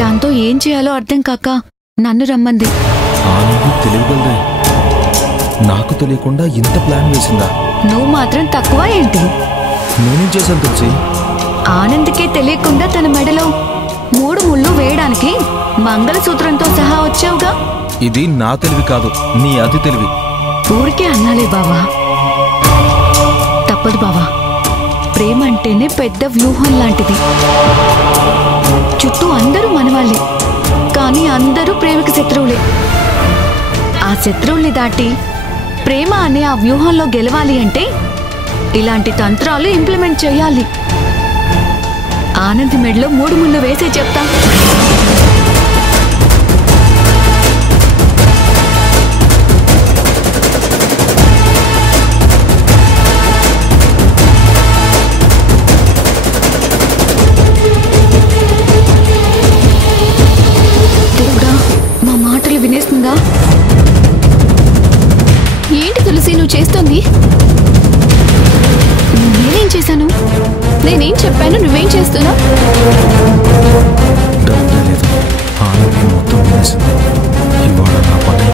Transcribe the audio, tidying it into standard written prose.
దాంతో ఏం చేయాలో అర్థం కాక నన్ను రమ్మంది. తెలియగలదే, నాకు తెలియకుండా ఇంత ప్లాన్ వేసిందా? నువ్వు మాత్రం తక్కువ ఏంటి? నేనేం చేశాను తులసి? ఆనంద్కే తెలియకుండా తన మెడలో 3 ముళ్ళు వేయడానికి మంగళసూత్రంతో సహా వచ్చావుగా. ఇది నా తెలివి కాదు, నీ అతి తెలివి. ఊరికే అన్నాలే బావా. తప్పదు బావా, ప్రేమ అంటేనే పెద్ద వ్యూహం లాంటిది. చుట్టూ అందరూ మనవాళ్లే, కానీ అందరూ ప్రేమకి శత్రువులే. ఆ శత్రువుల్ని దాటి ప్రేమ అనే ఆ వ్యూహంలో గెలవాలి అంటే ఇలాంటి తంత్రాలు ఇంప్లిమెంట్ చేయాలి. ఆనంద్ మెడలో 3 ముళ్ళు వేసే చెప్తా. దేవుడా, మా మాటలు వినేస్తుందా? ఏంటి తులసి నువ్వు చేస్తోంది? నేనేం చేశాను? నేనేం చెప్పాను, నువ్వేం చేస్తున్నావు?